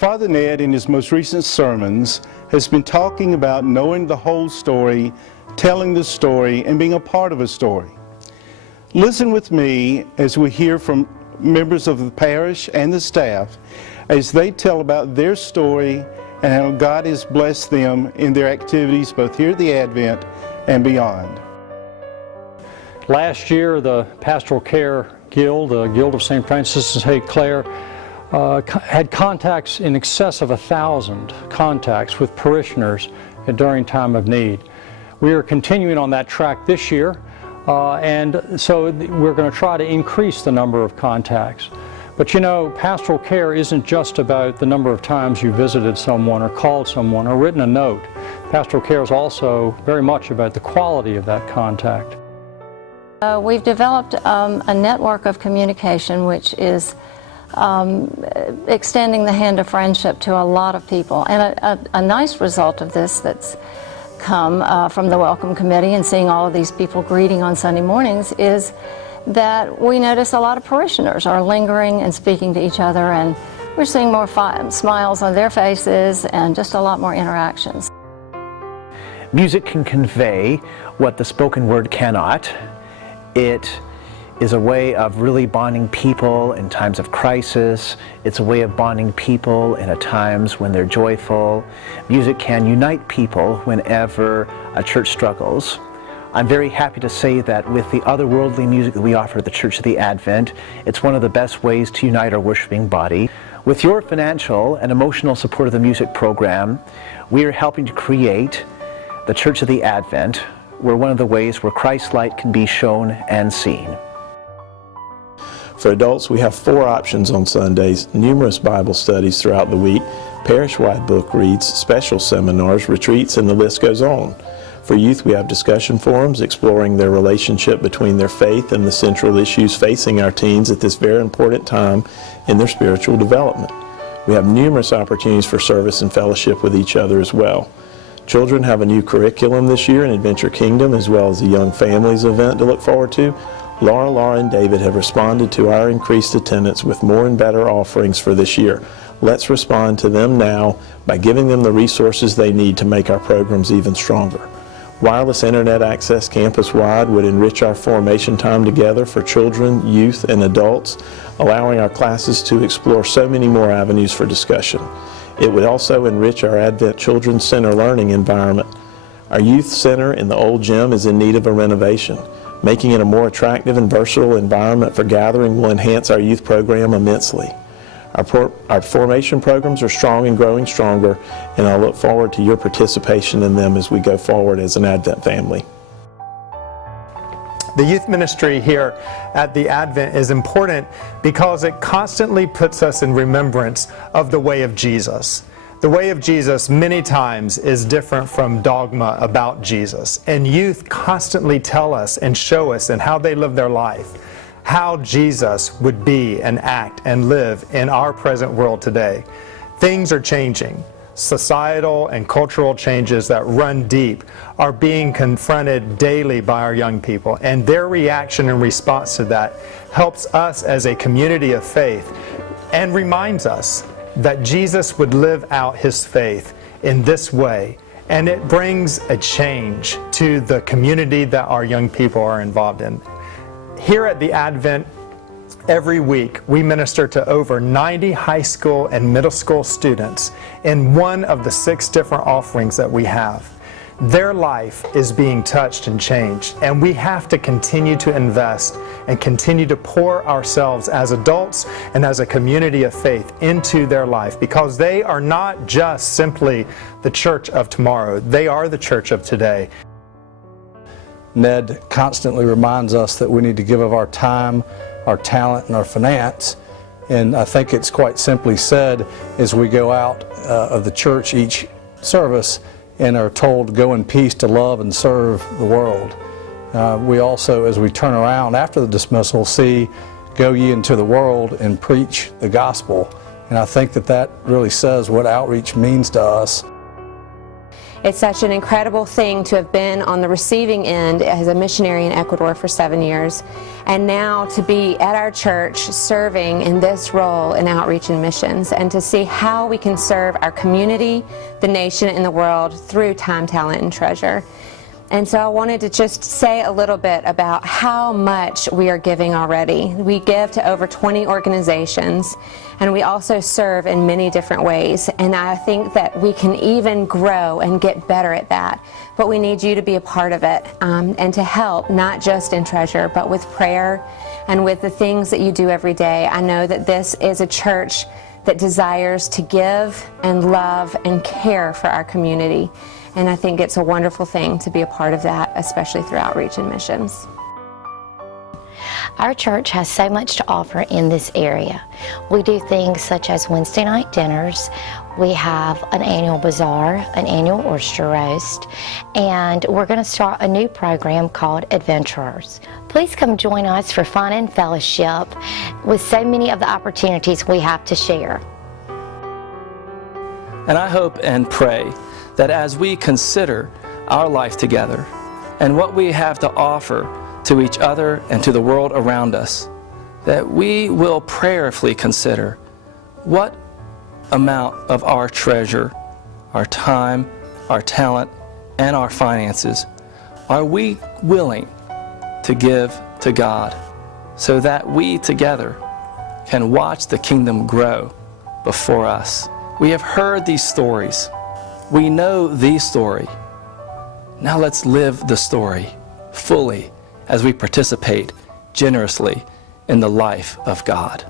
Father Ned, in his most recent sermons, has been talking about knowing the whole story, telling the story, and being a part of a story. Listen with me as we hear from members of the parish and the staff as they tell about their story and how God has blessed them in their activities both here at the Advent and beyond. Last year, the Pastoral Care Guild, the Guild of St. Francis and St. Clare, had contacts in excess of 1,000 contacts with parishioners during time of need. We are continuing on that track this year, and so we're going to try to increase the number of contacts. But you know, pastoral care isn't just about the number of times you visited someone or called someone or written a note. Pastoral care is also very much about the quality of that contact. We've developed a network of communication which is extending the hand of friendship to a lot of people. And a nice result of this that's come from the Welcome Committee and seeing all of these people greeting on Sunday mornings is that we notice a lot of parishioners are lingering and speaking to each other, and we're seeing more smiles on their faces and just a lot more interactions. Music can convey what the spoken word cannot. It is a way of really bonding people in times of crisis. It's a way of bonding people in times when they're joyful. Music can unite people whenever a church struggles. I'm very happy to say that with the otherworldly music that we offer at the Church of the Advent, it's one of the best ways to unite our worshiping body. With your financial and emotional support of the music program, we are helping to create the Church of the Advent. We're one of the ways where Christ's light can be shown and seen. For adults, we have 4 options on Sundays, numerous Bible studies throughout the week, parish-wide book reads, special seminars, retreats, and the list goes on. For youth, we have discussion forums exploring their relationship between their faith and the central issues facing our teens at this very important time in their spiritual development. We have numerous opportunities for service and fellowship with each other as well. Children have a new curriculum this year in Adventure Kingdom, as well as a Young Families event to look forward to. Laura, and David have responded to our increased attendance with more and better offerings for this year. Let's respond to them now by giving them the resources they need to make our programs even stronger. Wireless internet access campus-wide would enrich our formation time together for children, youth, and adults, allowing our classes to explore so many more avenues for discussion. It would also enrich our Advent Children's Center learning environment. Our youth center in the old gym is in need of a renovation. Making it a more attractive and versatile environment for gathering will enhance our youth program immensely. Our formation programs are strong and growing stronger, and I look forward to your participation in them as we go forward as an Advent family. The youth ministry here at the Advent is important because it constantly puts us in remembrance of the way of Jesus. The way of Jesus many times is different from dogma about Jesus, and youth constantly tell us and show us in how they live their life how Jesus would be and act and live in our present world today. Things are changing. Societal and cultural changes that run deep are being confronted daily by our young people, and their reaction and response to that helps us as a community of faith and reminds us that Jesus would live out His faith in this way, and it brings a change to the community that our young people are involved in. Here at the Advent, every week we minister to over 90 high school and middle school students in one of the 6 different offerings that we have. Their life is being touched and changed, and we have to continue to invest and continue to pour ourselves as adults and as a community of faith into their life, because they are not just simply the church of tomorrow, they are the church of today. Ned constantly reminds us that we need to give of our time, our talent, and our finance. And I think it's quite simply said as we go out of the church each service and are told, go in peace to love and serve the world. We also, as we turn around after the dismissal, see, go ye into the world and preach the gospel. And I think that that really says what outreach means to us. It's such an incredible thing to have been on the receiving end as a missionary in Ecuador for 7 years, and now to be at our church serving in this role in outreach and missions, and to see how we can serve our community, the nation, and the world through time, talent, and treasure. And so I wanted to just say a little bit about how much we are giving already. We give to over 20 organizations, and we also serve in many different ways. And I think that we can even grow and get better at that. But we need you to be a part of it and to help, not just in treasure, but with prayer and with the things that you do every day. I know that this is a church that desires to give and love and care for our community. And I think it's a wonderful thing to be a part of that, especially through outreach and missions. Our church has so much to offer in this area. We do things such as Wednesday night dinners. We have an annual bazaar, an annual oyster roast, and we're going to start a new program called Adventurers. Please come join us for fun and fellowship with so many of the opportunities we have to share. And I hope and pray that as we consider our life together and what we have to offer to each other and to the world around us, that we will prayerfully consider what amount of our treasure, our time, our talent, and our finances are we willing to give to God so that we together can watch the kingdom grow before us. We have heard these stories. We know the story. Now let's live the story fully as we participate generously in the life of God.